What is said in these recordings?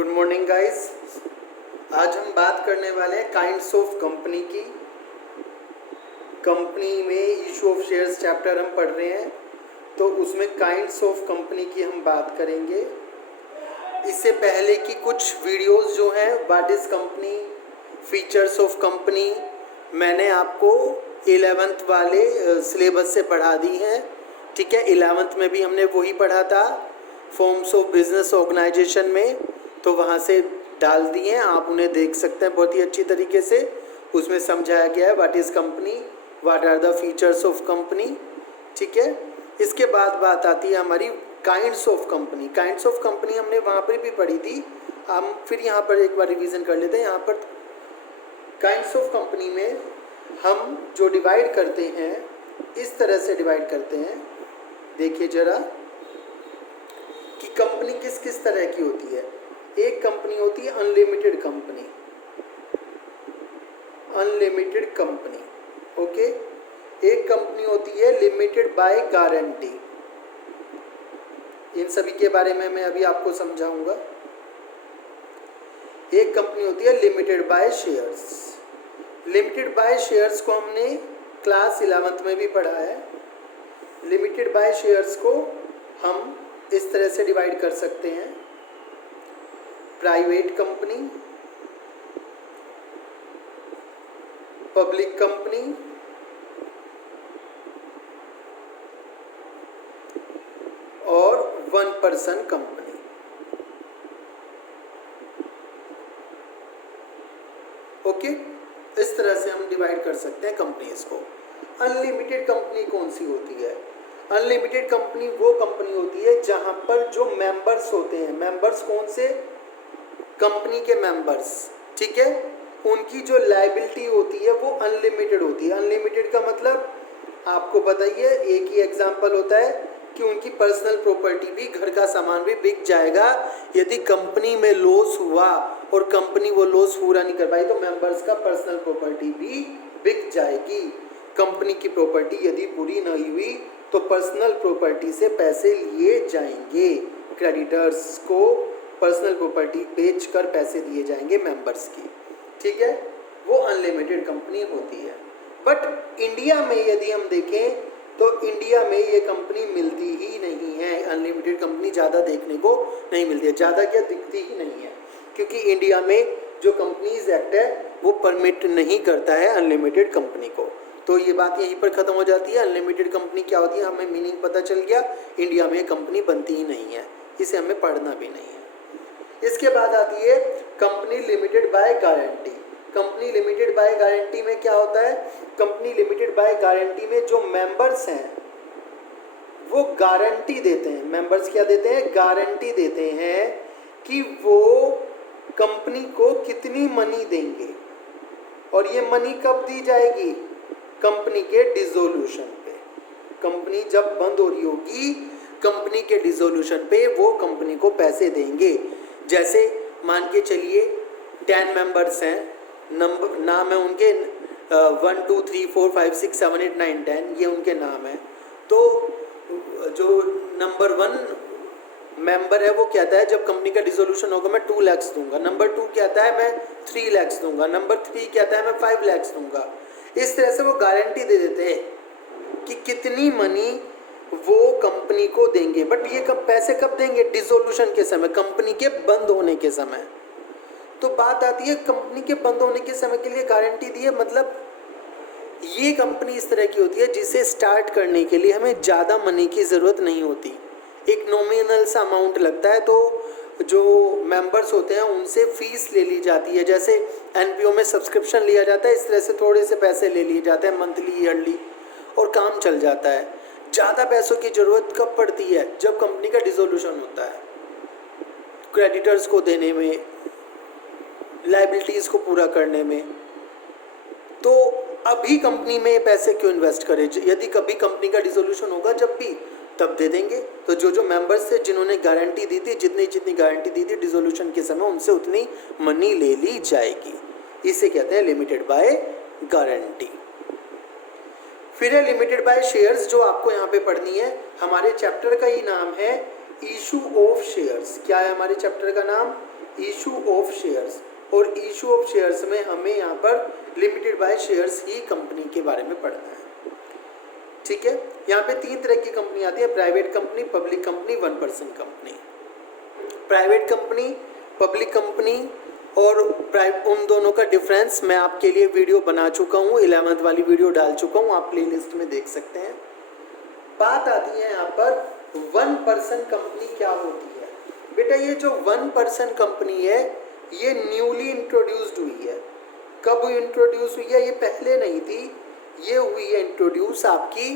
Good morning guys. आज हम बात करने वाले हैं काइंड्स ऑफ कंपनी की। कंपनी में इशू ऑफ शेयर्स चैप्टर हम पढ़ रहे हैं, तो उसमें काइंड्स ऑफ कंपनी की हम बात करेंगे। इससे पहले की कुछ वीडियोस जो हैं what is company, features of company, मैंने आपको 11th वाले सिलेबस से पढ़ा दी हैं। ठीक है, 11th में भी हमने वही पढ़ा था फॉर्म्स ऑफ बिजनेस ऑर्गेनाइजेशन में, तो वहाँ से डाल दिए हैं, आप उन्हें देख सकते हैं बहुत ही अच्छी तरीके से। उसमें समझाया गया है what is company, what are the features of company. ठीक है, इसके बाद बात आती है हमारी kinds of company. Kinds of company हमने वहाँ पर भी पढ़ी थी, हम फिर यहाँ पर एक बार रिवीजन कर लेते हैं। यहाँ पर काइंड्स ऑफ कंपनी में हम जो डिवाइड करते हैं इस तरह से डिवाइड करते हैं, देखिए ज़रा कि कंपनी किस किस तरह की होती है। एक कंपनी होती है unlimited company, unlimited company, okay. एक कंपनी होती है लिमिटेड बाय गारंटी, इन सभी के बारे में मैं अभी आपको समझाऊंगा। एक कंपनी होती है limited by shares. Limited by shares को हमने क्लास 11th में भी पढ़ा है। लिमिटेड बाय शेयर्स को हम इस तरह से डिवाइड कर सकते हैं, प्राइवेट कंपनी, पब्लिक कंपनी और 1 पर्सन कंपनी। ओके, इस तरह से हम डिवाइड कर सकते हैं कंपनीज को। अनलिमिटेड कंपनी कौन सी होती है? अनलिमिटेड कंपनी वो कंपनी होती है जहां पर जो मेंबर्स होते हैं, मेंबर्स कौन से? कंपनी के मेंबर्स, ठीक है, उनकी जो लायबिलिटी होती है वो अनलिमिटेड होती है। अनलिमिटेड का मतलब आपको पता ही है, एक ही एग्जांपल होता है कि उनकी पर्सनल प्रॉपर्टी भी, घर का सामान भी बिक जाएगा। यदि कंपनी में लॉस हुआ और कंपनी वो लॉस पूरा नहीं कर पाई तो मेंबर्स का पर्सनल प्रॉपर्टी भी बिक जाएगी। कंपनी की प्रॉपर्टी यदि पूरी नहीं हुई तो पर्सनल प्रॉपर्टी से पैसे लिए जाएंगे, क्रेडिटर्स को पर्सनल प्रॉपर्टी बेचकर पैसे दिए जाएंगे मेंबर्स की। ठीक है, वो अनलिमिटेड कंपनी होती है। बट इंडिया में यदि हम देखें तो इंडिया में ये कंपनी मिलती ही नहीं है। अनलिमिटेड कंपनी ज़्यादा देखने को नहीं मिलती है, ज़्यादा क्या दिखती ही नहीं है, क्योंकि इंडिया में जो कंपनीज एक्ट है वो परमिट नहीं करता है अनलिमिटेड कंपनी को। तो ये बात यहीं पर ख़त्म हो जाती है। अनलिमिटेड कंपनी क्या होती है हमें मीनिंग पता चल गया, इंडिया में कंपनी बनती ही नहीं है, इसे हमें पढ़ना भी नहीं है। इसके बाद आती है company limited by guarantee. Company limited by guarantee में क्या होता है? कंपनी लिमिटेड बाय गारंटी में जो मेंबर्स हैं वो गारंटी देते हैं। मेंबर्स क्या देते हैं? गारंटी देते हैं कि वो कंपनी को कितनी मनी देंगे, और ये मनी कब दी जाएगी? कंपनी के डिसोल्यूशन पे। कंपनी जब बंद हो रही होगी, कंपनी के डिसोल्यूशन पे वो कंपनी को पैसे देंगे। जैसे मान के चलिए 10 मेंबर्स हैं, नाम है उनके 1 2 3 4 5 6 7 8 9 10, ये उनके नाम है। तो जो नंबर 1 मेंबर है वो कहता है जब कंपनी का डिसोल्यूशन होगा मैं 2 लाख दूंगा। नंबर 2 कहता है मैं 3 लाख दूंगा। नंबर 3 कहता है मैं 5 लाख दूंगा। इस तरह से वो गारंटी दे देते हैं कि कितनी मनी वो कंपनी को देंगे। बट ये पैसे कब देंगे? डिसोल्यूशन के समय, कंपनी के बंद होने के समय। तो बात आती है कंपनी के बंद होने के समय के लिए गारंटी दी है, मतलब ये कंपनी इस तरह की होती है जिसे स्टार्ट करने के लिए हमें ज़्यादा मनी की ज़रूरत नहीं होती। एक नॉमिनल सा अमाउंट लगता है, तो जो मेंबर्स होते हैं उनसे फीस ले ली जाती है। जैसे एनपीओ में सब्सक्रिप्शन लिया जाता है, इस तरह से थोड़े से पैसे ले लिए जाते हैं मंथली, ईयरली, और काम चल जाता है। ज़्यादा पैसों की ज़रूरत कब पड़ती है? जब कंपनी का डिसोल्यूशन होता है, क्रेडिटर्स को देने में, लायबिलिटीज़ को पूरा करने में। तो अभी कंपनी में पैसे क्यों इन्वेस्ट करें? यदि कभी कंपनी का डिसोल्यूशन होगा जब भी, तब दे देंगे। तो जो मेंबर्स थे जिन्होंने गारंटी दी थी, जितनी गारंटी दी थी डिसोल्यूशन के समय, उनसे उतनी मनी ले ली जाएगी। इसे कहते हैं लिमिटेड बाय गारंटी। फिर है लिमिटेड बाय शेयर्स, जो आपको यहाँ पे पढ़नी है। हमारे चैप्टर का ही नाम है इशू ऑफ शेयर्स। क्या है हमारे चैप्टर का नाम? इशू ऑफ शेयर्स, और इशू ऑफ शेयर्स में हमें यहाँ पर limited by shares he company के बारे में पढ़ना है। ठीक है, यहाँ पे 3 तरह की कंपनी आती है, private company, public company, 1% company. Private company, public company और उन दोनों का डिफरेंस मैं आपके लिए वीडियो बना चुका हूँ, 11th वाली वीडियो डाल चुका हूँ, आप प्लेलिस्ट में देख सकते हैं। बात आती है यहाँ पर 1% कंपनी क्या होती है। बेटा ये जो 1% कंपनी है ये न्यूली इंट्रोड्यूस्ड हुई है। कब इंट्रोड्यूस हुई है? ये पहले नहीं थी, ये हुई है इंट्रोड्यूस आपकी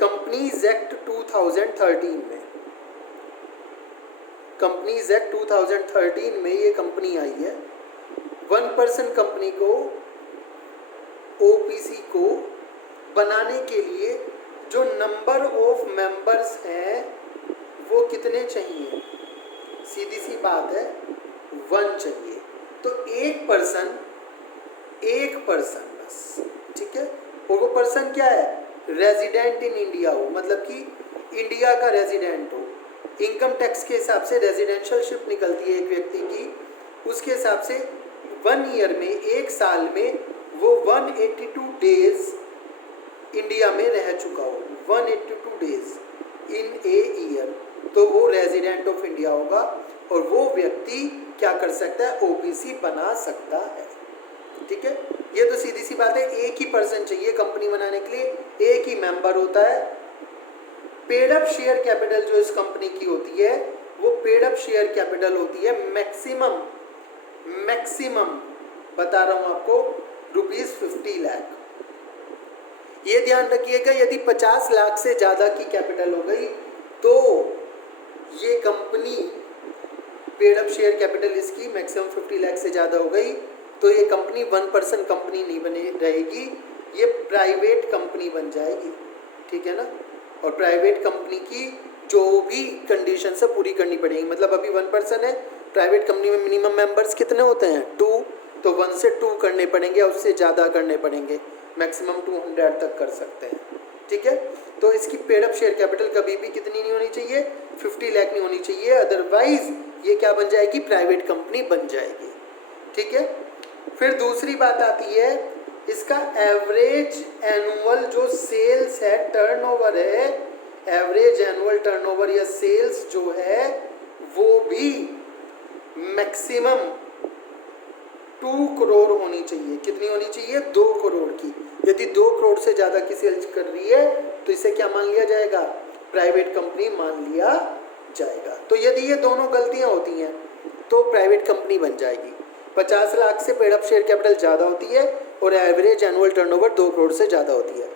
कंपनीज एक्ट 2013 में। कंपनीज एक्ट 2013 में ये कंपनी आई है। 1% कंपनी को, ओपीसी को बनाने के लिए जो नंबर ऑफ मेंबर्स हैं वो कितने चाहिए? सीधी सी बात है, 1 चाहिए। तो एक पर्सन बस, ठीक है। और वो पर्सन क्या है? रेजिडेंट इन इंडिया हो, मतलब कि इंडिया का रेजिडेंट हो। इनकम टैक्स के हिसाब से रेजिडेंशियल शिप निकलती है एक व्यक्ति की, उसके हिसाब से 1 ईयर में, एक साल में वो 182 डेज इंडिया में रह चुका हो, 182 डेज इन ए ईयर, तो वो रेजिडेंट ऑफ इंडिया होगा और वो व्यक्ति क्या कर सकता है? ओबीसी बना सकता है। ठीक है, ये तो सीधी सी बात है। एक ही पर्सन चाहिए कंपनी बनाने के लिए, एक ही मेंबर होता है। पेड अप शेयर कैपिटल जो इस कंपनी की होती है वो पेड अप शेयर कैपिटल होती है मैक्सिमम बता रहा हूं आपको ₹50 लाख। ये ध्यान रखिएगा, यदि 50 लाख से ज़्यादा की कैपिटल हो गई तो ये company, paid up share capital इसकी मैक्सिमम 50 लाख से ज़्यादा हो गई तो ये कंपनी 1% कंपनी नहीं बनी रहेगी, ये प्राइवेट कंपनी बन जाएगी। ठीक है ना, और प्राइवेट कंपनी की जो भी कंडीशन है पूरी करनी पड़ेगी। मतलब अभी 1% है, प्राइवेट कंपनी में मिनिमम मेंबर्स कितने होते हैं? 2, तो 1 से 2 करने पड़ेंगे, उससे ज़्यादा करने पड़ेंगे, मैक्सिमम 200 तक कर सकते हैं। ठीक है, तो इसकी पेड अप शेयर कैपिटल कभी भी कितनी नहीं होनी चाहिए? 50 लाख नहीं होनी चाहिए, अदरवाइज ये क्या बन जाएगी? प्राइवेट कंपनी बन जाएगी। ठीक है, फिर दूसरी बात आती है इसका एवरेज एनुअल जो सेल्स है, टर्नओवर है, एवरेज एनुअल टर्नओवर या सेल्स जो है वो भी मैक्सिमम 2 करोड़ होनी चाहिए। कितनी होनी चाहिए? 2 करोड़ की। यदि 2 करोड़ से ज़्यादा की सेल्स कर रही है तो इसे क्या मान लिया जाएगा? प्राइवेट कंपनी मान लिया जाएगा। तो यदि ये दोनों गलतियां होती हैं तो प्राइवेट कंपनी बन जाएगी। 50 लाख से पेड अप शेयर कैपिटल ज़्यादा होती है और एवरेज एनुअल टर्नओवर 2 करोड़ से ज़्यादा होती है।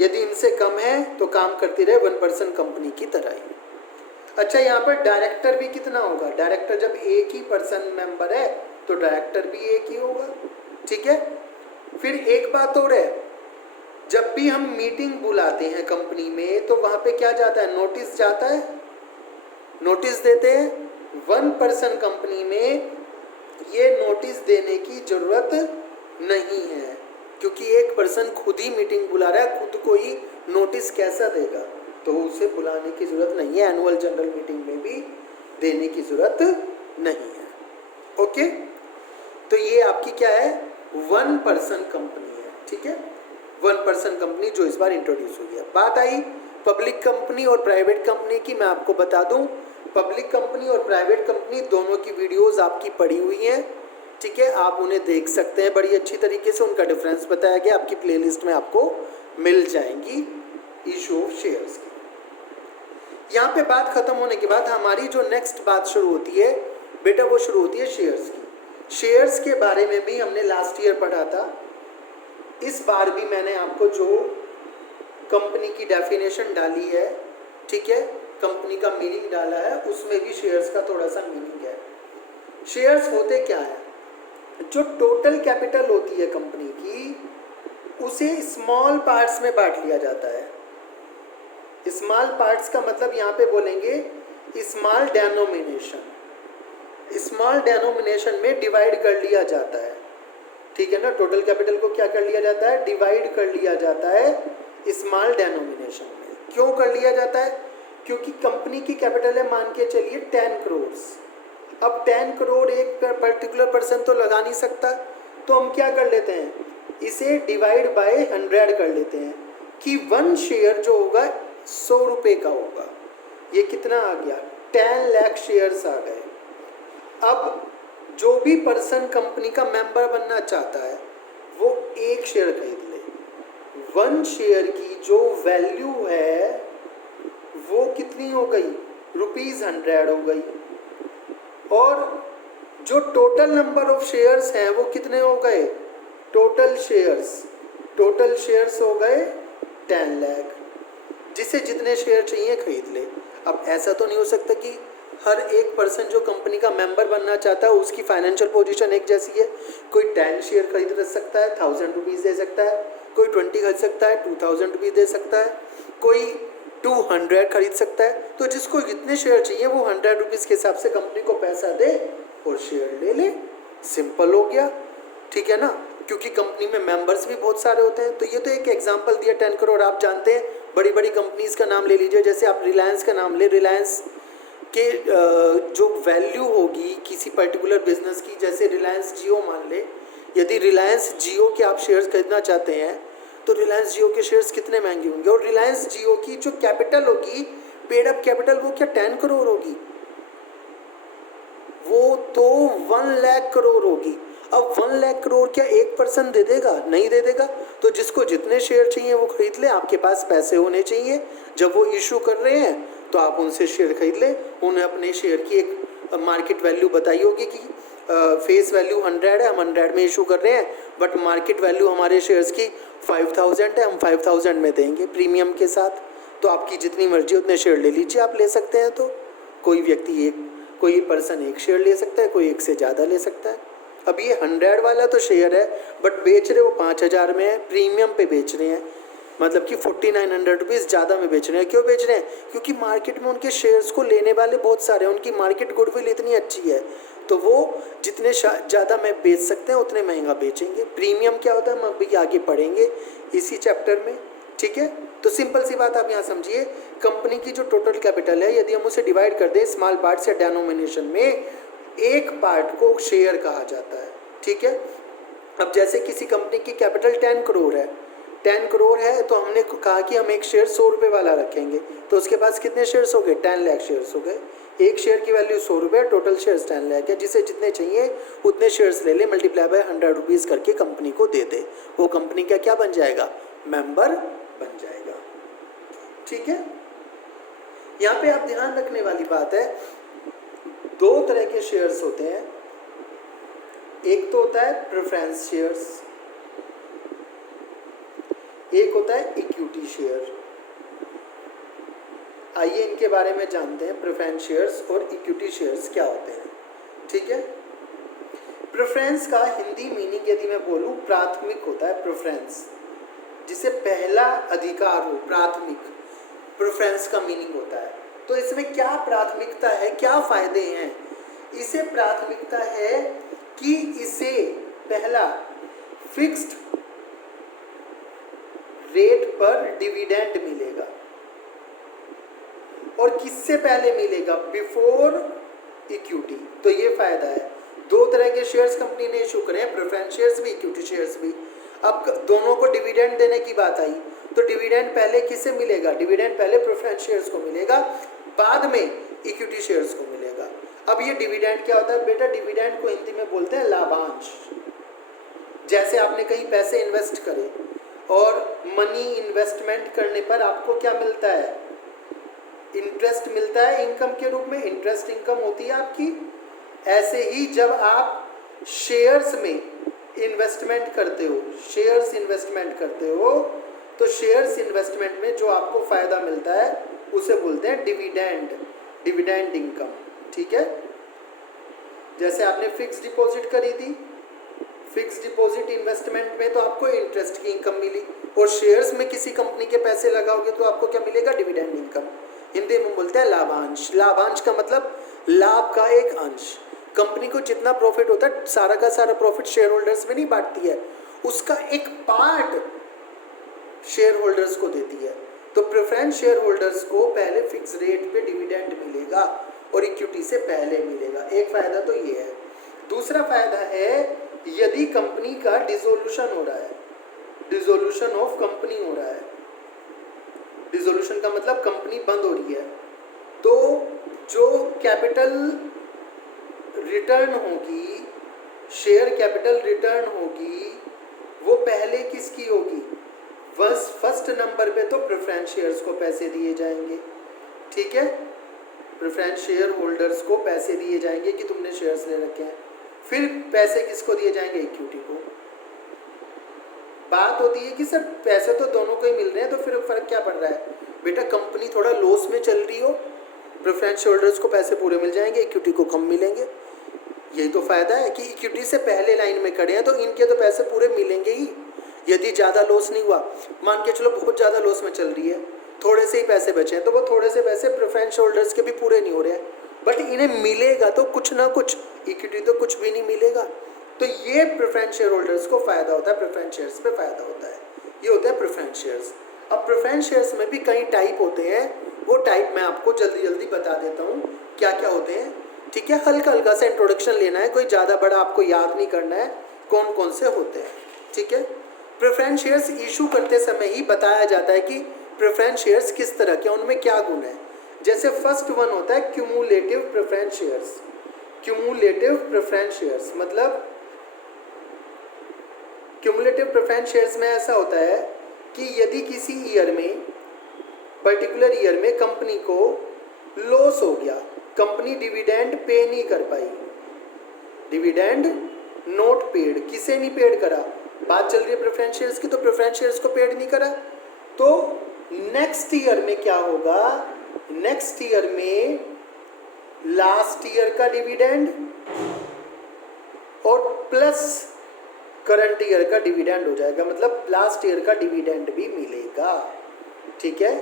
यदि इनसे कम है तो काम करती रहे 1% कंपनी की तरह ही। अच्छा, यहाँ पर डायरेक्टर भी कितना होगा? डायरेक्टर जब एक ही पर्सन मेंबर है तो डायरेक्टर भी एक ही होगा। ठीक है, फिर एक बात और है, जब भी हम मीटिंग बुलाते हैं कंपनी में तो वहाँ पे क्या जाता है? नोटिस जाता है, नोटिस देते हैं। 1% कंपनी में ये नोटिस देने की ज़रूरत नहीं है, क्योंकि एक पर्सन खुद ही मीटिंग बुला रहा है, खुद को ही नोटिस कैसा देगा? तो उसे बुलाने की ज़रूरत नहीं है, एनुअल जनरल मीटिंग में भी देने की ज़रूरत नहीं है। ओके, तो ये आपकी क्या है? 1% कंपनी है। ठीक है, 1% कंपनी जो इस बार इंट्रोड्यूस हुई है। बात आई पब्लिक कंपनी और प्राइवेट कंपनी की। मैं आपको बता दूं, पब्लिक कंपनी और प्राइवेट कंपनी दोनों की वीडियोस आपकी पड़ी हुई हैं। ठीक है, आप उन्हें देख सकते हैं बड़ी अच्छी तरीके से, उनका डिफरेंस बताया गया, आपकी प्लेलिस्ट में आपको मिल जाएंगी इशू ऑफ शेयर्स की। यहाँ पे बात खत्म होने के बाद हमारी जो नेक्स्ट बात शुरू होती है बेटा, वो शुरू होती है शेयर्स की। शेयर्स के बारे में भी हमने लास्ट ईयर पढ़ा था। इस बार भी मैंने आपको जो कंपनी की डेफिनेशन डाली है, ठीक है, कंपनी का मीनिंग डाला है, उसमें भी शेयर्स का थोड़ा सा मीनिंग है। शेयर्स होते क्या है? जो टोटल कैपिटल होती है कंपनी की उसे स्मॉल पार्ट्स में बांट लिया जाता है। स्मॉल पार्ट्स का मतलब यहाँ पे बोलेंगे स्मॉल डेनोमिनेशन। स्मॉल डेनोमिनेशन में डिवाइड कर लिया जाता है। ठीक है ना, टोटल कैपिटल को क्या कर लिया जाता है? डिवाइड कर लिया जाता है स्मॉल डेनोमिनेशन में। क्यों कर लिया जाता है? क्योंकि कंपनी की कैपिटल है, मान के चलिए 10 करोड़, अब 10 करोड़ एक पर्टिकुलर पर्सन तो लगा नहीं सकता, तो हम क्या कर लेते हैं, इसे डिवाइड बाय 100 कर लेते हैं कि 1 शेयर जो होगा 100 रुपये का होगा। ये कितना आ गया, 10 लाख शेयर्स आ गए। अब जो भी पर्सन कंपनी का मेंबर बनना चाहता है वो एक शेयर खरीद ले। 1 शेयर की जो वैल्यू है वो कितनी हो गई, ₹100 हो गई। और जो टोटल नंबर ऑफ शेयर्स हैं वो कितने हो गए, टोटल शेयर्स हो गए 10 लाख। जिसे जितने शेयर चाहिए खरीद ले। अब ऐसा तो नहीं हो सकता कि हर एक पर्सन जो कंपनी का मेंबर बनना चाहता है उसकी फाइनेंशियल पोजीशन एक जैसी है। कोई 10 शेयर खरीद सकता है, 1000 रुपीज़ दे सकता है, कोई 20 खरीद सकता है, 2000 रुपीज़ दे सकता है, कोई 200 खरीद सकता है। तो जिसको जितने शेयर चाहिए वो 100 रुपीज़ के हिसाब से कंपनी को पैसा दे और शेयर ले ले। सिंपल हो गया, ठीक है ना, क्योंकि कंपनी में मेंबर्स भी बहुत सारे होते हैं। तो ये तो एक एग्जांपल दिया 10 करोड़। आप जानते हैं बड़ी बड़ी कंपनीज़ का नाम ले लीजिए, जैसे आप रिलायंस का नाम ले, रिलायंस के जो वैल्यू होगी किसी पर्टिकुलर बिजनेस की, जैसे रिलायंस जियो मान ले, यदि रिलायंस जियो के आप शेयर्स खरीदना चाहते हैं तो रिलायंस जियो के शेयर्स कितने महंगे होंगे। और रिलायंस जियो की जो कैपिटल होगी, पेड अप कैपिटल, वो क्या 10 करोड़ होगी, वो तो 1 लाख करोड़ होगी। अब 1 लाख करोड़ क्या एक पर्सन दे देगा, नहीं दे देगा। तो जिसको जितने शेयर चाहिए वो खरीद ले। आपके पास पैसे होने चाहिए, जब वो इशू कर रहे हैं तो आप उनसे शेयर खरीद ले। उन्हें अपने शेयर की एक मार्केट वैल्यू बताई होगी कि फेस वैल्यू 100 है, हम 100 में इशू कर रहे हैं, बट मार्केट वैल्यू हमारे शेयर्स की 5000 है, हम 5000 में देंगे प्रीमियम के साथ। तो आपकी जितनी मर्जी उतने शेयर ले लीजिए, आप ले सकते हैं। तो कोई व्यक्ति कोई पर्सन एक शेयर ले सकता है, कोई एक से ज़्यादा ले सकता है। अब ये 100 वाला तो शेयर है, बट बेच रहे वो 5000 में है, प्रीमियम पे बेच रहे हैं, मतलब कि 4900 रुपीज़ ज़्यादा में बेच रहे हैं। क्यों बेच रहे हैं, क्योंकि मार्केट में उनके शेयर्स को लेने वाले बहुत सारे हैं, उनकी मार्केट गुडविल इतनी अच्छी है, तो वो जितने ज़्यादा में बेच सकते हैं उतने महंगा बेचेंगे। प्रीमियम क्या होता है हम अभी आगे पढ़ेंगे इसी चैप्टर में, ठीक है। तो सिंपल सी बात आप यहाँ समझिए, कंपनी की जो टोटल कैपिटल है यदि हम उसे डिवाइड कर दें स्मॉल पार्ट से डेनोमिनेशन में, एक पार्ट को शेयर कहा जाता है, ठीक है। अब जैसे किसी कंपनी की कैपिटल 10 करोड़ है, 10 करोड़ है, तो हमने कहा कि हम एक शेयर 100 रुपये वाला रखेंगे, तो उसके पास कितने शेयर्स हो गए, 10 लाख शेयर्स हो गए। एक शेयर की वैल्यू 100 रुपये, टोटल शेयर्स 10 लाख है। जिसे जितने चाहिए उतने शेयर्स ले ले, मल्टीप्लाई बाय 100 रुपीज़ करके कंपनी को दे दे, वो कंपनी का क्या बन जाएगा, मेंबर बन जाएगा, ठीक है। यहाँ पे आप ध्यान रखने वाली बात है, 2 तरह के शेयर्स होते हैं। एक तो होता है प्रेफरेंस शेयर्स, एक होता है इक्विटी शेयर। आइए इनके बारे में जानते हैं, प्रेफरेंस शेयर्स और इक्विटी शेयर्स क्या होते हैं, ठीक है। प्रेफरेंस का हिंदी मीनिंग यदि मैं बोलूँ, प्राथमिक होता है प्रेफरेंस, जिसे पहला अधिकार हो, प्राथमिक प्रेफरेंस का मीनिंग होता है। तो इसमें क्या प्राथमिकता है, क्या फायदे हैं, इसे प्राथमिकता है कि इसे पहला फिक्स्ड रेट पर डिविडेंड मिलेगा, और किससे पहले मिलेगा, बिफोर इक्विटी। तो ये फायदा है। 2 तरह के शेयर्स कंपनी ने इशू करे हैं, प्रेफरेंस शेयर्स भी, इक्विटी शेयर्स भी। अब दोनों को डिविडेंड देने की बात आई, तो डिविडेंड पहले किसे मिलेगा, डिविडेंड पहले प्रेफरेंस शेयर्स को मिलेगा, बाद में इक्विटी शेयर्स को मिलेगा। अब ये डिविडेंड क्या होता है बेटा, डिविडेंड को हिंदी में बोलते हैं लाभांश। जैसे आपने कहीं पैसे इन्वेस्ट करे और मनी इन्वेस्टमेंट करने पर आपको क्या मिलता है, इंटरेस्ट मिलता है इनकम के रूप में, इंटरेस्ट इनकम होती है आपकी। ऐसे ही जब आप शेयर्स में इन्वेस्टमेंट करते हो, शेयर्स इन्वेस्टमेंट करते हो, तो शेयर्स इन्वेस्टमेंट में जो आपको फ़ायदा मिलता है उसे बोलते हैं डिविडेंड, डिविडेंड इनकम, ठीक है। जैसे आपने फिक्स डिपॉजिट करी थी, फिक्स डिपॉजिट इन्वेस्टमेंट में तो आपको इंटरेस्ट की इनकम मिली, और शेयर्स में किसी कंपनी के पैसे लगाओगे तो आपको क्या मिलेगा, डिविडेंड इनकम। हिंदी में बोलते हैं लाभांश। लाभांश का मतलब लाभ का एक अंश। कंपनी को जितना प्रॉफिट होता है सारा का सारा प्रॉफिट शेयर होल्डर्स में नहीं बांटती है, उसका एक पार्ट शेयर होल्डर्स को देती है। तो प्रेफरेंस शेयर होल्डर्स को पहले फिक्स रेट पे डिविडेंड मिलेगा, और इक्विटी से पहले मिलेगा। एक फ़ायदा तो ये है। दूसरा फ़ायदा है यदि कंपनी का डिसोल्यूशन हो रहा है, डिसोल्यूशन ऑफ कंपनी हो रहा है, डिसोल्यूशन का मतलब कंपनी बंद हो रही है, तो जो कैपिटल रिटर्न होगी, शेयर कैपिटल रिटर्न होगी, वो पहले किसकी होगी? बस फर्स्ट नंबर पे तो प्रेफरेंस शेयर्स को पैसे दिए जाएंगे, ठीक है, प्रेफरेंस शेयर होल्डर्स को पैसे दिए जाएंगे कि तुमने शेयर्स ले रखे हैं। फिर पैसे किसको दिए जाएंगे? इक्विटी को। बात होती है कि सर पैसे तो दोनों को ही मिल रहे हैं, तो फिर फर्क क्या पड़ रहा है? बेटा कंपनी थोड़ा लॉस में चल रही हो, प्रेफरेंस होल्डर्स को पैसे पूरे मिल जाएंगे, इक्विटी को कम मिलेंगे। यही तो फ़ायदा है कि इक्विटी से पहले लाइन में खड़े हैं तो इनके तो पैसे पूरे मिलेंगे ही। यदि ज़्यादा लॉस नहीं हुआ, मान के चलो बहुत ज़्यादा लॉस में चल रही है, थोड़े से ही पैसे बचे हैं, तो वो थोड़े से पैसे प्रेफरेंस होल्डर्स के भी पूरे नहीं हो रहे हैं, बट इन्हें मिलेगा तो कुछ ना कुछ, इक्विटी तो कुछ भी नहीं मिलेगा। तो ये प्रेफरेंस शेयर होल्डर्स को फ़ायदा होता है, प्रेफरेंस शेयर्स पे फ़ायदा होता है। ये होता है प्रेफरेंस शेयर्स। अब प्रेफरेंस शेयर्स में भी कई टाइप होते हैं, वो टाइप मैं आपको जल्दी जल्दी बता देता हूँ क्या क्या होते हैं, ठीक है। हल्का हल्का सा इंट्रोडक्शन लेना है, कोई ज़्यादा बड़ा आपको याद नहीं करना है कौन कौन से होते हैं, ठीक है। प्रेफरेंस शेयर्स इशू करते समय ही बताया जाता है कि प्रेफरेंस शेयर्स किस तरह के, उनमें क्या गुण है। जैसे फर्स्ट वन होता है cumulative preference shares. Cumulative preference shares मतलब, क्यूमुलेटिव प्रेफरेंस शेयर्स में ऐसा होता है कि यदि किसी ईयर में, पर्टिकुलर ईयर में कंपनी को लॉस हो गया, कंपनी डिविडेंड पे नहीं कर पाई, डिविडेंड नॉट पेड, किसे नहीं पेड करा, बात चल रही है प्रेफरेंस शेयर्स की, तो प्रेफरेंस शेयर्स को पेड नहीं करा, तो नेक्स्ट ईयर में क्या होगा? नेक्स्ट ईयर में लास्ट ईयर का डिविडेंड और प्लस करंट ईयर का डिविडेंड हो जाएगा, मतलब लास्ट ईयर का डिविडेंड भी मिलेगा, ठीक है।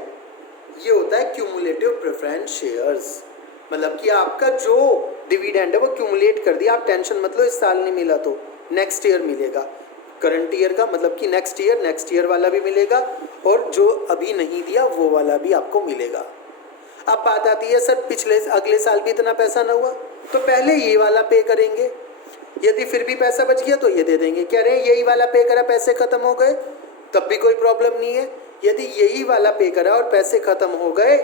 ये होता है क्यूमुलेटिव प्रेफरेंस शेयर्स, मतलब कि आपका जो डिविडेंड है वो क्यूमुलेट कर दिया, आप टेंशन मत लो, इस साल नहीं मिला तो नेक्स्ट ईयर मिलेगा, करंट ईयर का मतलब कि नेक्स्ट ईयर वाला भी मिलेगा, और जो अभी नहीं दिया वो वाला भी आपको मिलेगा। अब बात आती है सर पिछले अगले साल भी इतना पैसा ना हुआ, तो पहले ये वाला पे करेंगे, यदि फिर भी पैसा बच गया तो ये दे देंगे। कह रहे हैं यही वाला पे करा, पैसे खत्म हो गए, तब भी कोई प्रॉब्लम नहीं है। यदि यही वाला पे करा और पैसे खत्म हो गए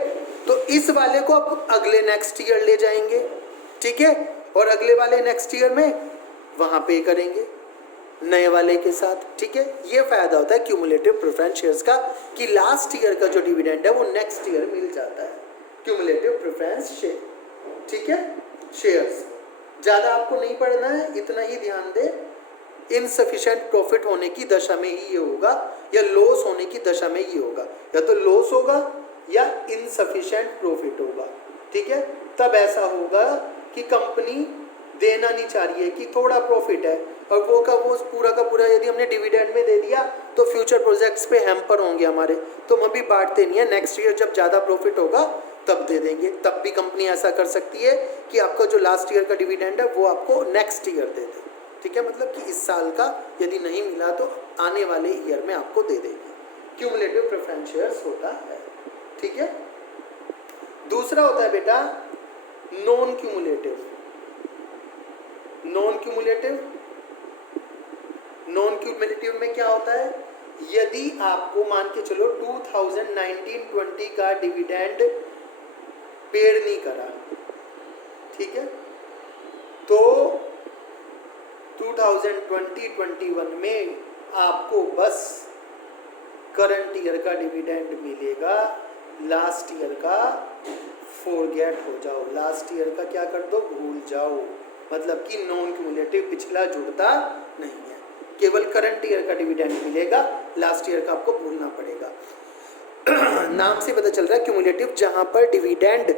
तो इस वाले को अब अगले नेक्स्ट ईयर ले जाएंगे, ठीक है, और अगले वाले नेक्स्ट ईयर में वहाँ पे करेंगे नए वाले के साथ, ठीक है। ये फायदा होता है क्यूमुलेटिव प्रेफरेंस शेयर्स का कि लास्ट ईयर का जो डिविडेंड है वो नेक्स्ट ईयर मिल जाता है, क्यूमुलेटिव प्रेफरेंस शेयर, ठीक है। शेयर्स ज़्यादा आपको नहीं पढ़ना है, इतना ही ध्यान दे, इनसफिशिएंट प्रॉफिट होने की दशा में ही ये होगा या लॉस होने की दशा में ये होगा, या तो लॉस होगा या इनसफिशिएंट प्रॉफिट होगा, ठीक है। तब ऐसा होगा कि कंपनी देना नहीं चाह रही है कि थोड़ा प्रॉफिट है और वो पूरा का पूरा यदि हमने डिविडेंड में दे दिया तो फ्यूचर प्रोजेक्ट्स पे हैम्पर होंगे हमारे, तो हम अभी बांटते नहीं है, नेक्स्ट ईयर जब ज़्यादा प्रॉफिट होगा तब दे देंगे। तब भी कंपनी ऐसा कर सकती है कि आपका जो लास्ट ईयर का डिविडेंड है वो आपको नेक्स्ट ईयर दे दे, ठीक है, मतलब कि इस साल का यदि नहीं मिला तो आने वाले ईयर में आपको दे देगी। क्यूमुलेटिव प्रेफरेंस शेयर्स होता है, ठीक है। दूसरा होता है बेटा non cumulative. Non cumulative, non cumulative में क्या होता है? यदि आपको मान के चलो 2019-20 का डिविडेंड पेड नहीं करा, ठीक है, तो 2020-21 में आपको बस करंट ईयर का डिविडेंड मिलेगा, लास्ट ईयर का फॉरगेट हो जाओ, लास्ट ईयर का क्या कर दो, भूल जाओ, मतलब कि नॉन क्यूमुलेटिव पिछला जुड़ता नहीं है, केवल करंट ईयर का डिविडेंड मिलेगा, लास्ट ईयर का आपको भूलना पड़ेगा। नाम से पता चल रहा है क्यूमुलेटिव, जहाँ पर डिविडेंड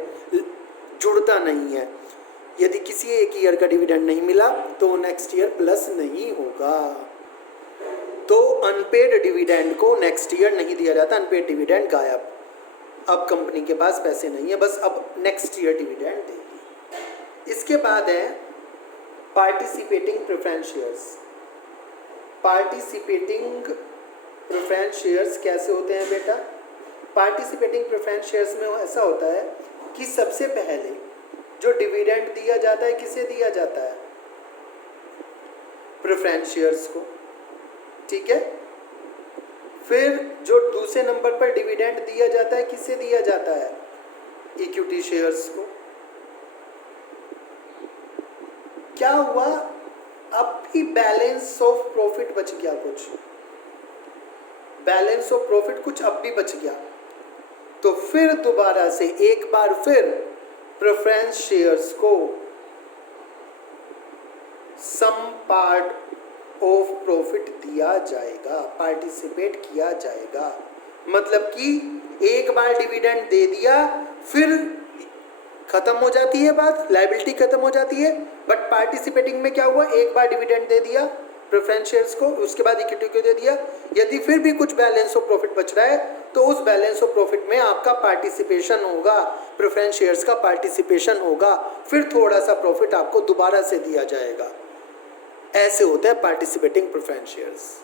जुड़ता नहीं है, यदि किसी एक ईयर का डिविडेंड नहीं मिला तो वो नेक्स्ट ईयर प्लस नहीं होगा, तो अनपेड डिविडेंड को नेक्स्ट ईयर नहीं दिया जाता, अनपेड डिविडेंड गायब, अब कंपनी के पास पैसे नहीं है, बस अब नेक्स्ट ईयर डिविडेंड देगी। इसके बाद है participating preference shares. Participating preference shares कैसे होते हैं बेटा? पार्टिसिपेटिंग प्रेफरेंस शेयर्स में ऐसा होता है कि सबसे पहले जो डिविडेंड दिया जाता है किसे दिया जाता है? प्रेफरेंस शेयर्स को, ठीक है। फिर जो दूसरे नंबर पर डिविडेंड दिया जाता है किसे दिया जाता है? इक्विटी शेयर्स को। क्या हुआ? अब भी बैलेंस ऑफ प्रॉफिट बच गया, कुछ बैलेंस ऑफ प्रॉफिट कुछ अब भी बच गया। तो फिर दोबारा से एक बार फिर प्रेफरेंस शेयर्स को सम पार्ट ऑफ प्रॉफिट दिया जाएगा, पार्टिसिपेट किया जाएगा। मतलब कि एक बार डिविडेंड दे दिया फिर खत्म हो जाती है बात, लायबिलिटी खत्म हो जाती है। बट पार्टिसिपेटिंग में क्या हुआ? एक बार डिविडेंड दे दिया प्रेफरेंस शेयर्स को, उसके बाद इक्विटी को दे दिया। यदि फिर भी कुछ बैलेंस ऑफ प्रॉफिट बच रहा है तो उस बैलेंस ऑफ प्रॉफिट में आपका पार्टिसिपेशन होगा, प्रेफरेंस शेयर्स का पार्टिसिपेशन होगा, फिर थोड़ा सा प्रॉफिट आपको दोबारा से दिया जाएगा। ऐसे होता है पार्टिसिपेटिंग प्रेफरेंस शेयर्स।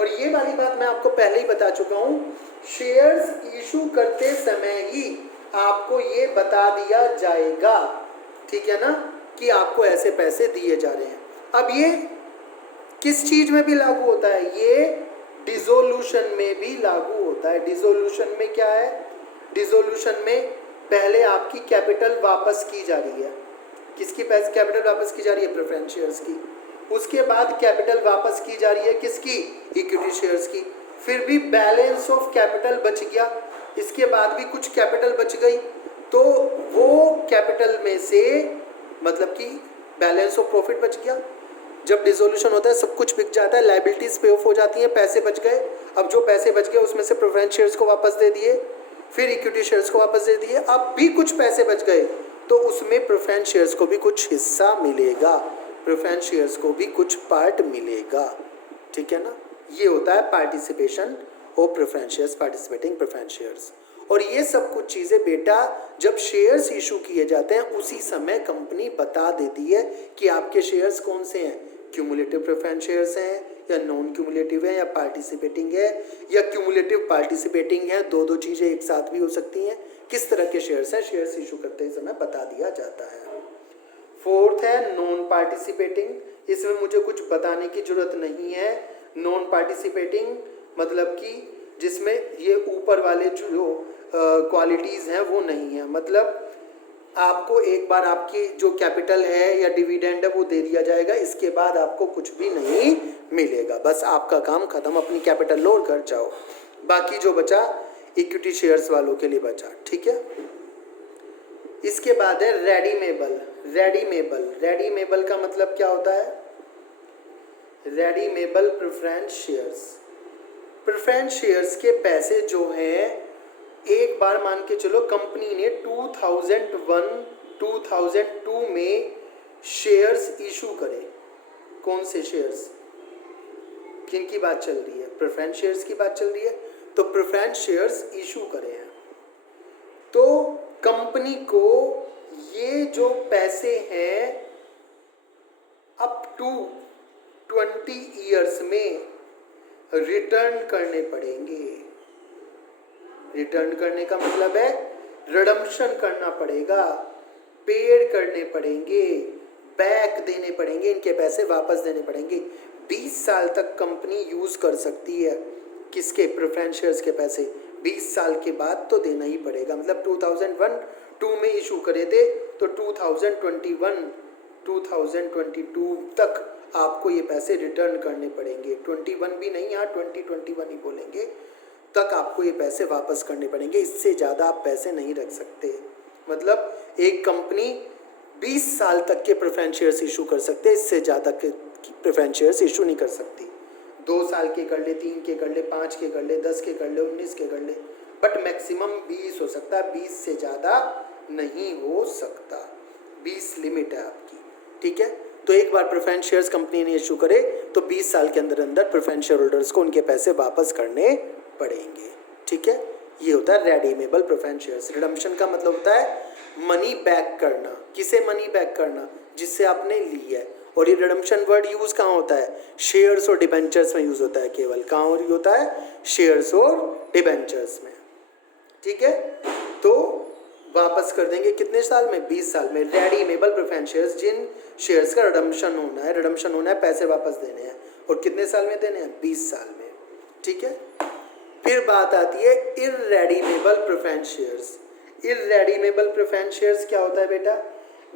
और ये वाली बात मैं आपको पहले ही बता चुका हूँ, शेयर्स इशू करते समय ही आपको ये बता दिया जाएगा, ठीक है ना, कि आपको ऐसे पैसे दिए जा रहे हैं। अब ये किस चीज में भी लागू होता है? ये डिसोल्यूशन में भी लागू होता है। डिसोल्यूशन में क्या है? डिसोल्यूशन में पहले आपकी कैपिटल वापस की जा रही है। किसकी पैसे कैपिटल वापस की जा रही है? प्रेफरेंस शेयर्स की। उसके बाद कैपिटल वापस की जा रही है किसकी? इक्विटी शेयर्स की। फिर भी बैलेंस ऑफ कैपिटल बच गया, इसके बाद भी कुछ कैपिटल बच गई, तो वो कैपिटल में से मतलब कि बैलेंस ऑफ प्रॉफिट बच गया। जब डिसोल्यूशन होता है सब कुछ बिक जाता है, लायबिलिटीज पे ऑफ हो जाती हैं, पैसे बच गए। अब जो पैसे बच गए उसमें से प्रेफरेंस शेयर्स को वापस दे दिए, फिर इक्विटी शेयर्स को वापस दे दिए। अब भी कुछ पैसे बच गए तो उसमें प्रेफरेंस शेयर्स को भी कुछ हिस्सा मिलेगा, प्रेफरेंस शेयर्स को भी कुछ पार्ट मिलेगा, ठीक है ना। ये होता है participation of preference shares, participating preference shares. और ये सब कुछ चीज़ें बेटा जब शेयर्स इशू किए जाते हैं उसी समय कंपनी बता देती है कि आपके शेयर्स कौन से हैं, क्यूमुलेटिव प्रेफरेंस शेयर्स हैं या नॉन क्यूमुलेटिव है या पार्टिसिपेटिंग है या क्यूमुलेटिव पार्टिसिपेटिंग है, दो चीज़ें एक साथ भी हो सकती हैं। किस तरह के शेयर्स हैं, शेयर्स इशू करते समय बता दिया जाता है। फोर्थ है नॉन पार्टिसिपेटिंग। इसमें मुझे कुछ बताने की जरूरत नहीं है। नॉन पार्टिसिपेटिंग मतलब कि जिसमें ये ऊपर वाले जो क्वालिटीज़ हैं वो नहीं है। मतलब आपको एक बार आपकी जो कैपिटल है या डिविडेंड है वो दे दिया जाएगा, इसके बाद आपको कुछ भी नहीं मिलेगा, बस आपका काम खत्म, अपनी कैपिटल लो और घर जाओ। बाकी जो बचा इक्विटी शेयर्स वालों के लिए बचा, ठीक है। इसके बाद है रेडीमेबल। रेडीमेबल का मतलब क्या होता है? Redeemable preference shares. Preference shares के पैसे जो हैं एक बार मान के चलो कंपनी ने 2001-2002 में शेयर्स इशू करे। कौन से शेयर्स, किन की बात चल रही है? प्रेफरेंस शेयर्स की बात चल रही है। तो प्रेफरेंस शेयर्स इशू करे हैं तो कंपनी को ये जो पैसे हैं अप टू 20 ईयर्स में रिटर्न करने पड़ेंगे। रिटर्न करने का मतलब है रिडम्पशन करना पड़ेगा, पेड करने पड़ेंगे, बैक देने पड़ेंगे, इनके पैसे वापस देने पड़ेंगे। 20 साल तक कंपनी यूज़ कर सकती है किसके? प्रेफरेंस शेयर्स के पैसे। 20 साल के बाद तो देना ही पड़ेगा। मतलब 2001-2 में इशू करे थे तो 2021-2022 तक आपको ये पैसे रिटर्न करने पड़ेंगे। 21 भी नहीं, यहाँ 2021 ही बोलेंगे, तक आपको ये पैसे वापस करने पड़ेंगे। इससे ज़्यादा आप पैसे नहीं रख सकते। मतलब एक कंपनी 20 साल तक के प्रेफरेंस शेयर्स इशू कर सकते, इससे ज़्यादा के प्रेफरेंस शेयर्स इशू नहीं कर सकती। 2 साल के कर ले, 3 के कर ले, 5 के कर ले, 10 के कर ले, 19 के कर ले, बट मैक्सिमम 20 हो सकता है, 20 से ज़्यादा नहीं हो सकता। 20 लिमिट है आपकी, ठीक है। तो एक बार प्रेफरेंस शेयर्स कंपनी ने इशू करे तो 20 साल के अंदर अंदर प्रेफरेंस शेयर होल्डर्स को उनके पैसे वापस करने पड़ेंगे, ठीक है। ये होता है रेडीमेबल प्रेफरेंस शेयर्स। रिडम्पशन का मतलब होता है मनी बैक करना। किसे मनी बैक करना? जिससे आपने ली है। और ये रिडम्पशन वर्ड यूज़ कहाँ होता है? शेयर्स और डिबेंचर्स में यूज़ होता है केवल। कहाँ होता है? शेयर्स और डिबेंचर्स में, ठीक है। तो वापस कर देंगे कितने साल में? 20 साल में। रेडीमेबल प्रेफरेंस शेयर्स, जिन शेयर्स का रिडम्पशन होना है, पैसे वापस देने हैं, और कितने साल में देने हैं? 20 साल में। ठीक है। फिर बात आती है इररेडीमेबल प्रेफरेंस शेयर्स। इररेडीमेबल प्रेफरेंस शेयर्स क्या होता है बेटा?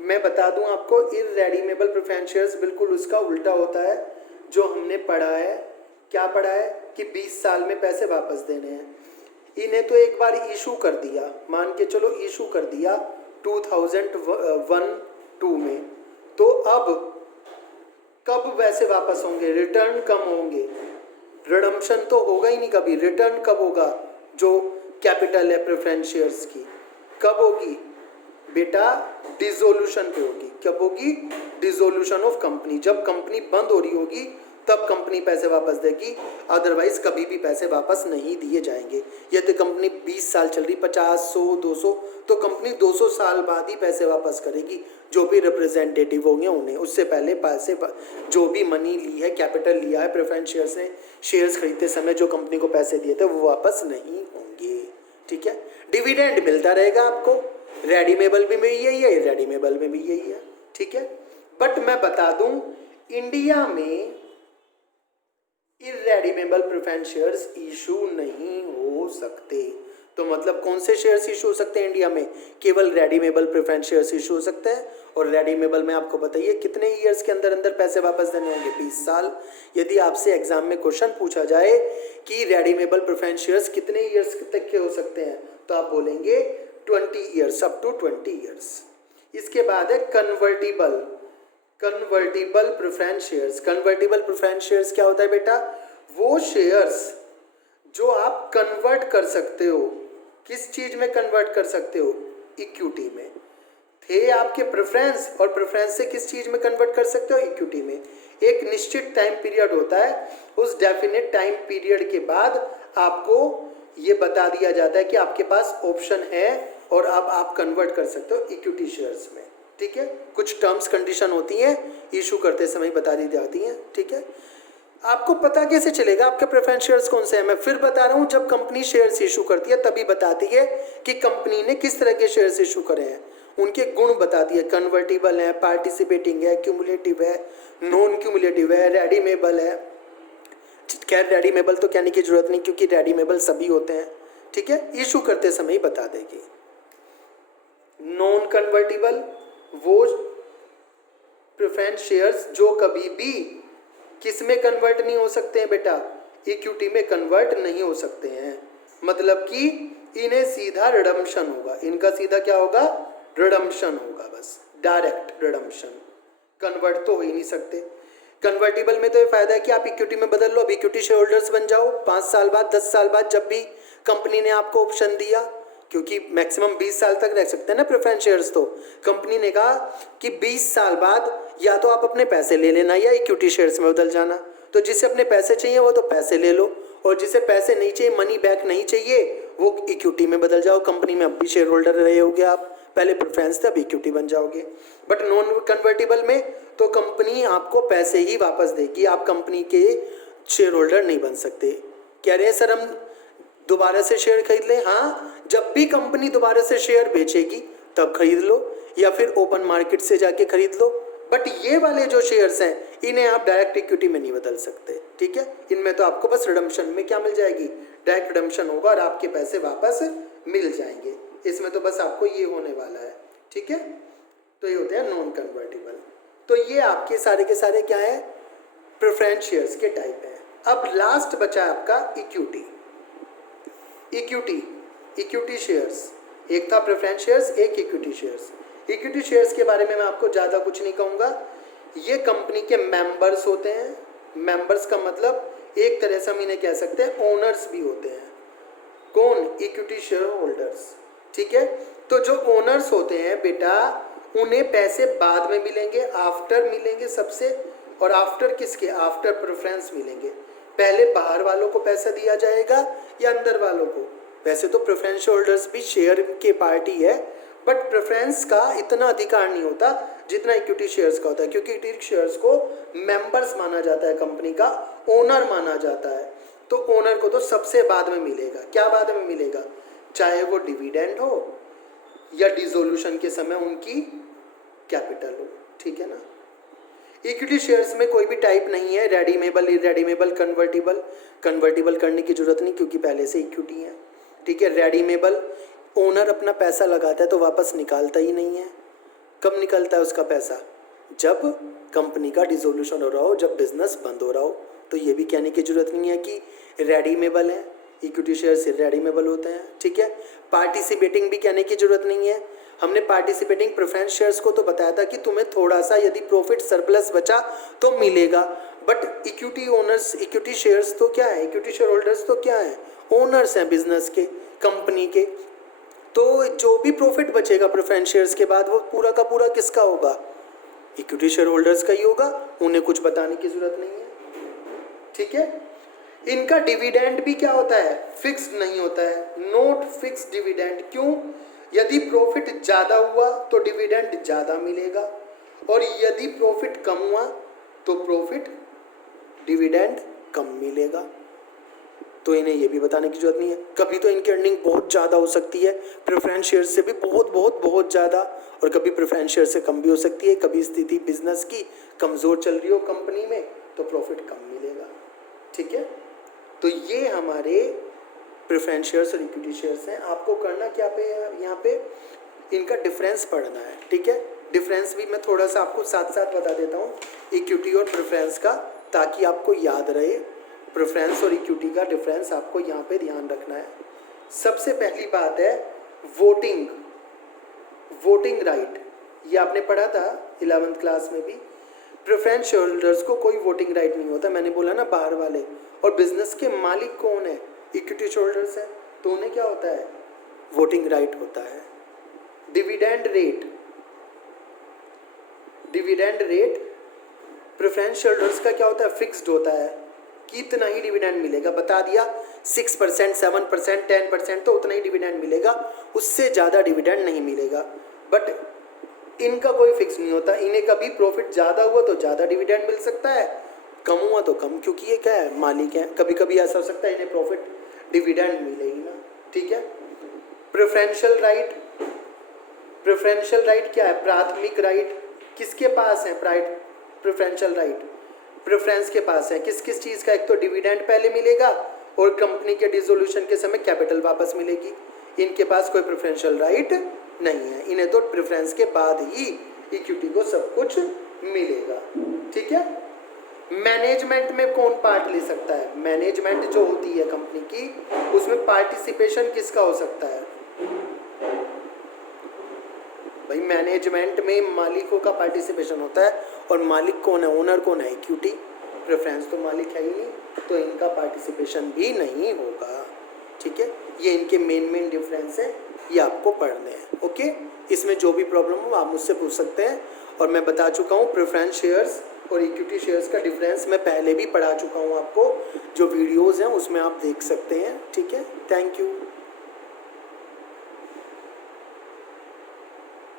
मैं बता दूं आपको, इररेडीमेबल प्रेफरेंस शेयर्स बिल्कुल उसका उल्टा होता है जो हमने पढ़ा है। क्या पढ़ा है? कि 20 साल में पैसे वापस देने हैं। इन्हें तो एक बार इशू कर दिया, मान के चलो इशू कर दिया 2001-2 में, तो अब कब वैसे वापस होंगे? रिटर्न कम होंगे, रिडम्पशन तो होगा ही नहीं कभी। रिटर्न कब होगा? जो कैपिटल है प्रेफरेंस शेयर्स की, कब होगी बेटा? डिसोल्यूशन पे होगी। कब होगी? Dissolution of company. जब कंपनी बंद हो रही होगी तब कंपनी पैसे वापस देगी, अदरवाइज कभी भी पैसे वापस नहीं दिए जाएंगे। यदि कंपनी 20 साल चल रही, 50, 100, 200, तो कंपनी 200 साल बाद ही पैसे वापस करेगी, जो भी रिप्रेजेंटेटिव होंगे उन्हें। उससे पहले पैसे जो भी मनी ली है, कैपिटल लिया है प्रेफरेंस शेयर से, शेयर्स खरीदते समय जो कंपनी को पैसे दिए थे वो वापस नहीं होंगे। ठीक है। डिविडेंड मिलता रहेगा आपको, रेडीमेबल भी में यही है, इररेडीमेबल में भी यही है। ठीक है। बट मैं बता दूं, इंडिया में इररेडीमेबल प्रेफरेंस शेयर्स इशू नहीं हो सकते। तो मतलब कौन से शेयर्स इशू हो सकते हैं इंडिया में? केवल रेडीमेबल प्रेफरेंस शेयर्स इशू हो सकते हैं। और रेडीमेबल में आपको बताइए कितने ईयर्स के अंदर अंदर पैसे वापस देने होंगे? 20 साल। यदि आपसे एग्जाम में क्वेश्चन पूछा जाए कि रेडीमेबल प्रेफरेंस शेयर्स कितने ईयर्स तक के हो सकते हैं, तो आप बोलेंगे 20 ईयर्स, अप टू 20 ईयर्स। इसके बाद है convertible preference shares. Convertible preference shares क्या होता है बेटा? वो शेयर्स जो आप कन्वर्ट कर सकते हो। किस चीज में कन्वर्ट कर सकते हो? इक्विटी में। थे आपके प्रेफरेंस, और प्रेफरेंस से किस चीज में कन्वर्ट कर सकते हो? इक्विटी में। एक निश्चित टाइम पीरियड होता है, उस डेफिनेट टाइम पीरियड के बाद आपको ये बता दिया जाता है कि आपके पास ऑप्शन है और अब आप कन्वर्ट कर सकते हो इक्विटी शेयर्स में। ठीक है। कुछ टर्म्स कंडीशन होती हैं, इशू करते समय बता दी जाती हैं। ठीक है। आपको पता कैसे चलेगा आपके प्रेफरेंस शेयर्स कौन से हैं? मैं फिर बता रहा हूं, जब कंपनी शेयर्स इशू करती है तभी बताती है कि कंपनी ने किस तरह के शेयर्स इशू करे हैं, उनके गुण बताती है। कन्वर्टिबल है, पार्टिसिपेटिंग है, क्यूमुलेटिव है, नॉन क्यूमुलेटिव है, रेडीमेबल है। खैर रेडीमेबल तो कहने की जरूरत नहीं, क्योंकि रेडीमेबल सभी होते हैं। ठीक है। इशू करते समय ही बता देगी। नॉन कन्वर्टिबल वो प्रेफरेंस शेयर्स जो कभी भी किस में कन्वर्ट नहीं हो सकते हैं बेटा? इक्विटी में कन्वर्ट नहीं हो सकते हैं। मतलब कि इन्हें सीधा रिडम्पशन होगा। इनका सीधा क्या होगा? रिडम्पशन होगा, बस डायरेक्ट रिडम्पशन। कन्वर्ट तो हो ही नहीं सकते। कन्वर्टिबल में तो ये फायदा है कि आप इक्विटी में बदल लो, अब इक्विटी शेयर होल्डर्स बन जाओ 5 साल बाद, 10 साल बाद, जब भी कंपनी ने आपको ऑप्शन दिया, क्योंकि मैक्सिमम 20 साल तक रह सकते हैं ना प्रेफरेंस शेयर्स। तो कंपनी ने कहा कि 20 साल बाद या तो आप अपने पैसे ले लेना या इक्विटी शेयर्स में बदल जाना। तो जिसे अपने पैसे चाहिए वो तो पैसे ले लो, और जिसे पैसे नहीं चाहिए, मनी बैक नहीं चाहिए, वो इक्विटी में बदल जाओ। कंपनी में अब भी शेयर होल्डर रहे होगे आप, पहले प्रेफरेंस थे, अब इक्विटी बन जाओगे। बट नॉन कन्वर्टिबल में तो कंपनी आपको पैसे ही वापस देगी, आप कंपनी के शेयर होल्डर नहीं बन सकते। कह रहे हैं सर हम दोबारा से शेयर खरीद लें? हाँ, जब भी कंपनी दोबारा से शेयर बेचेगी तब खरीद लो, या फिर ओपन मार्केट से जाके खरीद लो। बट ये वाले जो शेयर्स हैं इन्हें आप डायरेक्ट इक्विटी में नहीं बदल सकते। ठीक है। इनमें तो आपको बस रिडम्पशन में क्या मिल जाएगी? डायरेक्ट रिडम्पशन होगा और आपके पैसे वापस मिल जाएंगे। इसमें तो बस आपको ये होने वाला है। ठीक है। तो ये होते हैं नॉन कन्वर्टिबल। तो ये आपके सारे के सारे क्या है? प्रेफरेंस शेयर्स के टाइप हैं। अब लास्ट बचा है आपका इक्विटी। इक्विटी शेयर्स, एक था प्रेफरेंस शेयर्स, एक इक्विटी शेयर्स। इक्विटी शेयर्स के बारे में मैं आपको ज़्यादा कुछ नहीं कहूँगा। ये कंपनी के मेंबर्स होते हैं। मेंबर्स का मतलब एक तरह से हम इन्हें कह सकते हैं ओनर्स भी होते हैं। कौन? Equity share holders. ठीक है। तो जो ओनर्स होते हैं बेटा, उन्हें पैसे बाद में मिलेंगे, आफ्टर मिलेंगे सबसे। और आफ्टर किसके? आफ्टर प्रेफरेंस मिलेंगे। पहले बाहर वालों को पैसा दिया जाएगा या अंदर वालों को? वैसे तो प्रेफरेंस होल्डर्स भी शेयर के पार्टी है, बट प्रेफरेंस का इतना अधिकार नहीं होता जितना इक्विटी शेयर्स का होता है, क्योंकि इक्विटी शेयर्स को मेंबर्स माना जाता है, कंपनी का ओनर माना जाता है। तो ओनर को तो सबसे बाद में मिलेगा। क्या बाद में मिलेगा? चाहे वो डिविडेंड हो, या डिसोल्यूशन के समय उनकी कैपिटल हो, ठीक है ना। इक्विटी शेयर्स में कोई भी टाइप नहीं है, रेडीमेबल, इरेडीमेबल, कन्वर्टिबल। कन्वर्टिबल करने की जरूरत नहीं क्योंकि पहले से इक्विटी है, ठीक है। रेडीमेबल, ओनर अपना पैसा लगाता है तो वापस निकालता ही नहीं है। कब निकलता है उसका पैसा? जब कंपनी का डिसोल्यूशन हो रहा हो, जब बिजनेस बंद हो रहा हो। तो ये भी कहने की जरूरत नहीं है कि रेडीमेबल है, इक्विटी शेयर्स रेडीमेबल होते हैं, ठीक है। पार्टिसिपेटिंग भी कहने की जरूरत नहीं है। हमने पार्टिसिपेटिंग प्रेफरेंस शेयर्स को तो बताया था कि तुम्हें थोड़ा सा यदि प्रॉफिट सरप्लस बचा तो मिलेगा, but equity owners, equity shares तो क्या है, इक्विटी शेयर होल्डर्स तो क्या है, ओनर्स हैं बिजनेस के, कंपनी के। तो जो भी प्रॉफिट बचेगा प्रेफरेंस शेयर्स के बाद वो पूरा का पूरा किसका होगा? इक्विटी शेयर होल्डर्स का ही होगा, उन्हें कुछ बताने की जरूरत नहीं है, ठीक है। इनका डिविडेंड भी क्या होता है? फिक्स्ड नहीं होता है, नॉट फिक्स्ड डिविडेंड। क्यों? यदि प्रॉफिट ज़्यादा हुआ तो डिविडेंड ज़्यादा मिलेगा, और यदि प्रॉफिट कम हुआ तो प्रॉफिट डिविडेंड कम मिलेगा। तो इन्हें ये भी बताने की जरूरत नहीं है। कभी तो इनकी अर्निंग बहुत ज़्यादा हो सकती है, प्रेफरेंस शेयर से भी बहुत बहुत बहुत ज़्यादा, और कभी प्रेफरेंस शेयर से कम भी हो सकती है। कभी स्थिति बिजनेस की कमज़ोर चल रही हो कंपनी में तो प्रॉफिट कम मिलेगा, ठीक है। तो ये हमारे प्रेफरेंस शेयर्स और इक्विटी शेयर्स हैं। आपको करना क्या पे यहाँ पे इनका डिफरेंस पढ़ना है, ठीक है। डिफरेंस भी मैं थोड़ा सा आपको साथ साथ बता देता हूँ, इक्विटी और प्रेफरेंस का, ताकि आपको याद रहे। प्रेफरेंस और इक्विटी का डिफरेंस आपको यहाँ पे ध्यान रखना है। सबसे पहली बात है वोटिंग, वोटिंग राइट। ये आपने पढ़ा था 11th क्लास में भी। प्रेफरेंस शेयर होल्डर्स को कोई वोटिंग राइट नहीं होता, मैंने बोला ना, बाहर वाले। और बिजनेस के मालिक कौन है? इक्विटी शेयर होल्डर्स है, तो उन्हें क्या होता है? वोटिंग राइट होता है। Dividend rate, dividend rate preference share holders का क्या होता है? फिक्स्ड होता है कि इतना ही डिविडेंड मिलेगा, बता दिया 6%, 7%, 10%, तो उतना ही डिविडेंड मिलेगा, उससे ज़्यादा डिविडेंड नहीं मिलेगा। बट इनका कोई फिक्स नहीं होता, इन्हें कभी प्रॉफिट ज़्यादा हुआ तो ज़्यादा डिविडेंड मिल सकता है, कम हुआ तो कम, क्योंकि ये क्या है? मालिक हैं। कभी कभी ऐसा हो सकता है इन्हें प्रॉफिट डिविडेंड मिले ही ना, ठीक है। प्रेफरेंशियल राइट, प्रेफरेंशियल राइट क्या है? प्राथमिक राइट किसके पास है? प्रेफरेंशियल राइट प्रेफरेंस के पास है। किस किस चीज़ का? एक तो डिविडेंड पहले मिलेगा और कंपनी के डिसोल्यूशन के समय कैपिटल वापस मिलेगी। इनके पास कोई प्रेफरेंशियल राइट नहीं है, इन्हें तो प्रेफरेंस के बाद ही इक्विटी को सब कुछ मिलेगा, ठीक है। मैनेजमेंट में कौन पार्ट ले सकता है? मैनेजमेंट जो होती है कंपनी की, उसमें पार्टिसिपेशन किसका हो सकता है? भाई मैनेजमेंट में मालिकों का पार्टिसिपेशन होता है, और मालिक कौन है? ओनर कौन है? इक्विटी। प्रेफरेंस तो मालिक है ही नहीं, तो इनका पार्टिसिपेशन भी नहीं होगा, ठीक है। ये इनके मेन डिफरेंस है, ये आपको पढ़ने हैं, ओके। इसमें जो भी प्रॉब्लम हो आप मुझसे पूछ सकते हैं, और मैं बता चुका हूँ प्रेफरेंस शेयर्स और इक्विटी शेयर्स का डिफरेंस मैं पहले भी पढ़ा चुका हूँ आपको। जो वीडियोज़ हैं उसमें आप देख सकते हैं, ठीक है। Thank you.